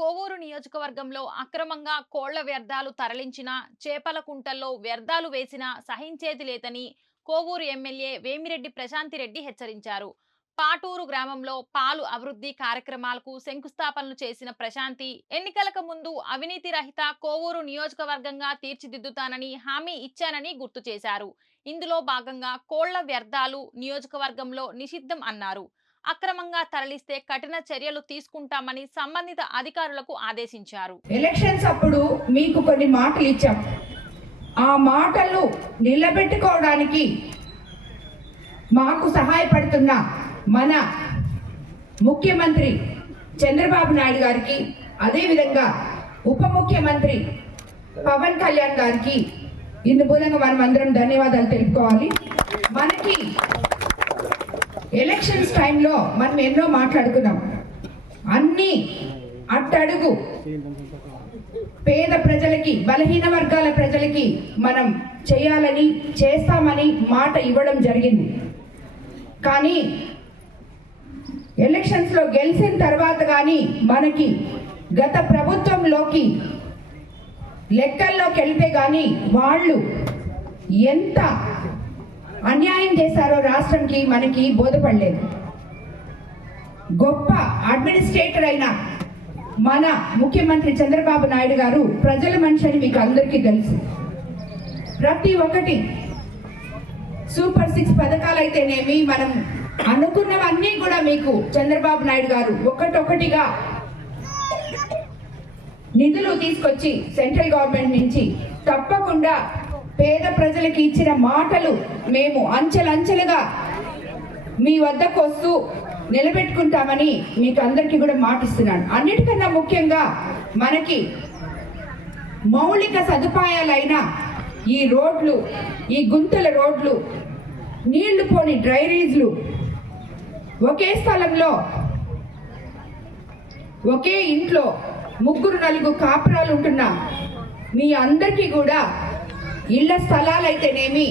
కోవూరు నియోజకవర్గంలో అక్రమంగా కోళ్ళ వ్యర్థాలు తరలించిన చేపల కుంటల్లో వ్యర్థాలు వేసినా సహించేది లేదని కోవూరు ఎమ్మెల్యే వేమిరెడ్డి ప్రశాంతిరెడ్డి హెచ్చరించారు. పాటూరు గ్రామంలో పాలు అభివృద్ధి కార్యక్రమాలకు శంకుస్థాపనలు చేసిన ప్రశాంతి ఎన్నికలకు ముందు అవినీతి రహిత కోవూరు నియోజకవర్గంగా తీర్చిదిద్దుతానని హామీ ఇచ్చానని గుర్తు చేశారు. ఇందులో భాగంగా కోళ్ళ వ్యర్థాలు నియోజకవర్గంలో నిషిద్ధం అన్నారు. అక్రమంగా తరలిస్తే కఠిన చర్యలు తీసుకుంటామని సంబంధిత అధికారులకు ఆదేశించారు. ఎలక్షన్స్ అప్పుడు మీకు కొన్ని మాటలు ఇచ్చాం. ఆ మాటలు నిలబెట్టుకోవడానికి మాకు సహాయపడుతున్న మన ముఖ్యమంత్రి చంద్రబాబు నాయుడు గారికి అదేవిధంగా ఉప ముఖ్యమంత్రి పవన్ కళ్యాణ్ గారికి ఇందు మూలంగా మనం అందరం ధన్యవాదాలు తెలుపుకోవాలి. మనకి ఎలక్షన్స్ టైంలో మనం ఎన్నో మాట్లాడుకున్నాం. అన్నీ అట్టడుగు పేద ప్రజలకి బలహీన వర్గాల ప్రజలకి మనం చేయాలని చేస్తామని మాట ఇవ్వడం జరిగింది. కానీ ఎలక్షన్స్లో గెలిచిన తర్వాత కానీ మనకి గత ప్రభుత్వంలోకి లెక్కల్లోకి వెళ్తే కానీ వాళ్ళు ఎంత అన్యాయం చేశారో రాష్ట్రంకి మనకి బోధపడలేదు. గొప్ప అడ్మినిస్ట్రేటర్ అయిన మన ముఖ్యమంత్రి చంద్రబాబు నాయుడు గారు ప్రజల మనిషి అని మీకు అందరికీ తెలుసు. ప్రతి ఒక్కటి సూపర్ సిక్స్ పథకాలు అయితేనేమి మనం అనుకున్నవన్నీ కూడా మీకు చంద్రబాబు నాయుడు గారు ఒకటొకటిగా నిధులు తీసుకొచ్చి సెంట్రల్ గవర్నమెంట్ నుంచి తప్పకుండా పేద ప్రజలకి ఇచ్చిన మాటలు మేము అంచెలంచెలుగా మీ వద్దకు వస్తూ నిలబెట్టుకుంటామని మీకు అందరికీ కూడా మాటిస్తున్నాను. అన్నిటికన్నా ముఖ్యంగా మనకి మౌలిక సదుపాయాలైన ఈ రోడ్లు ఈ గుంతల రోడ్లు నీళ్ళు పోని డ్రైనేజ్లు ఒకే స్థలంలో ఒకే ఇంట్లో ముగ్గురు నలుగురు కాపురాలు ఉంటున్న మీ అందరికీ కూడా ఇళ్ళ స్థలాలు అయితేనేమి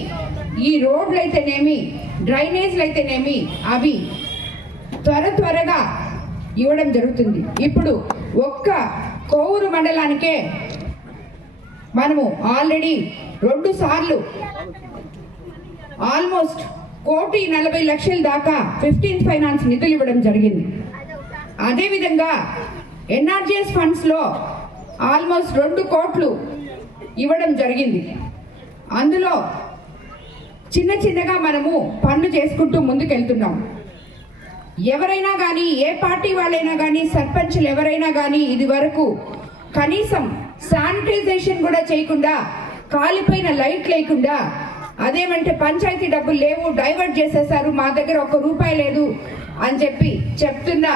ఈ రోడ్లు అయితేనేమి డ్రైనేజ్లు అయితేనేమి అవి త్వర త్వరగా ఇవ్వడం జరుగుతుంది. ఇప్పుడు ఒక్క కోవూరు మండలానికే మనము ఆల్రెడీ రెండు సార్లు ఆల్మోస్ట్ కోటి నలభై లక్షల దాకా ఫిఫ్టీన్ ఫైనాన్స్ నిధులు ఇవ్వడం జరిగింది. అదేవిధంగా ఎన్ఆర్జిఎస్ ఫండ్స్లో ఆల్మోస్ట్ రెండు కోట్లు ఇవ్వడం జరిగింది. అందులో చిన్న చిన్నగా మనము పనులు చేసుకుంటూ ముందుకెళ్తున్నాం. ఎవరైనా కానీ ఏ పార్టీ వాళ్ళైనా కానీ సర్పంచ్లు ఎవరైనా కానీ ఇది వరకు కనీసం శానిటైజేషన్ కూడా చేయకుండా కాలిపోయిన లైట్ లేకుండా అదేమంటే పంచాయతీ డబ్బులు లేవు డైవర్ట్ చేసేసారు మా దగ్గర ఒక్క రూపాయి లేదు అని చెప్పి చెప్తున్న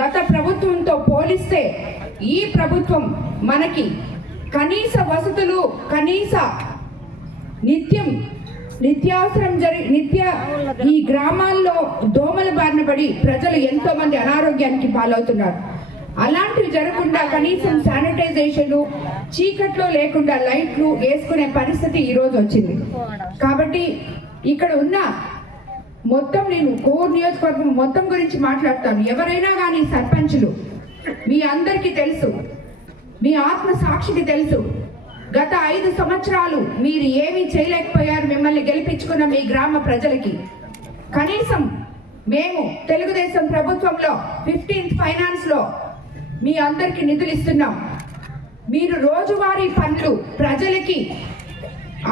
గత ప్రభుత్వంతో పోలిస్తే ఈ ప్రభుత్వం మనకి కనీస వసతులు కనీస నిత్యం నిత్యావసరం జరి నిత్య ఈ గ్రామాల్లో దోమల బారిన పడి ప్రజలు ఎంతో మంది అనారోగ్యానికి పాలవుతున్నారు. అలాంటివి జరగకుండా కనీసం శానిటైజేషన్ చీకట్లో లేకుండా లైట్లు వేసుకునే పరిస్థితి ఈ రోజు వచ్చింది. కాబట్టి ఇక్కడ ఉన్న మొత్తం నేను కోర్ నియోజకవర్గం మొత్తం గురించి మాట్లాడతాను. ఎవరైనా కానీ సర్పంచులు మీ అందరికీ తెలుసు మీ ఆత్మ సాక్షికి తెలుసు గత ఐదు సంవత్సరాలు మీరు ఏమీ చేయలేకపోయారు మిమ్మల్ని గెలిపించుకున్న మీ గ్రామ ప్రజలకి. కనీసం మేము తెలుగుదేశం ప్రభుత్వంలో ఫిఫ్టీన్త్ ఫైనాన్స్లో మీ అందరికీ నిధులు ఇస్తున్నాం మీరు రోజువారీ పనులు ప్రజలకి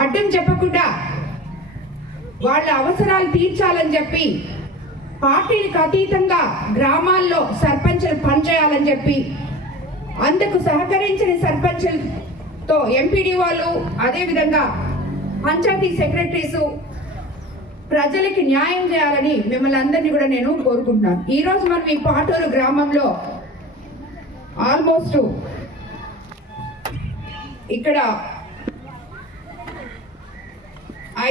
అడ్డం చెప్పకుండా వాళ్ళ అవసరాలు తీర్చాలని చెప్పి పార్టీలకు అతీతంగా గ్రామాల్లో సర్పంచులు పనిచేయాలని చెప్పి అందుకు సహకరించిన తో ఎంపీడీ వాళ్ళు అదేవిధంగా పంచాయతీ సెక్రటరీసు ప్రజలకి న్యాయం చేయాలని మిమ్మల్ని అందరినీ కూడా నేను కోరుకుంటున్నాను. ఈరోజు మనం ఈ పాటూరు గ్రామంలో ఆల్మోస్ట్ ఇక్కడ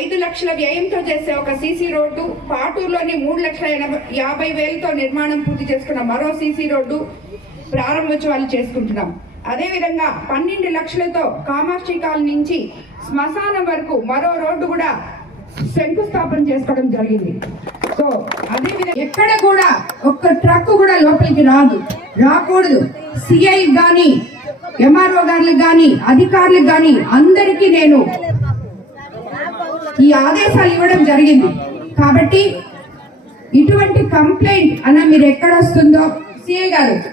ఐదు లక్షల వ్యయంతో చేసే ఒక సీసీ రోడ్డు పాటూరులోని మూడు లక్షల ఎనభై యాభై వేలతో నిర్మాణం పూర్తి చేసుకున్న మరో సీసీ రోడ్డు ప్రారంభోత్సవాలు చేసుకుంటున్నాం. అదేవిధంగా పన్నెండు లక్షలతో కామాక్షి కాలనీ నుంచి శ్మశానం వరకు మరో రోడ్డు కూడా శంకుస్థాపన చేసుకోవడం జరిగింది. సో అదేవిధంగా ఎక్కడ కూడా ఒక్క ట్రక్ కూడా లోపలికి రాదు రాకూడదు. సిఐ కానీ ఎంఆర్ఓ గారికి కానీ అధికారులకు కానీ అందరికీ నేను ఈ ఆదేశాలు ఇవ్వడం జరిగింది. కాబట్టి ఇటువంటి కంప్లైంట్ అన్న మీరు ఎక్కడ వస్తుందో సిఐ గారు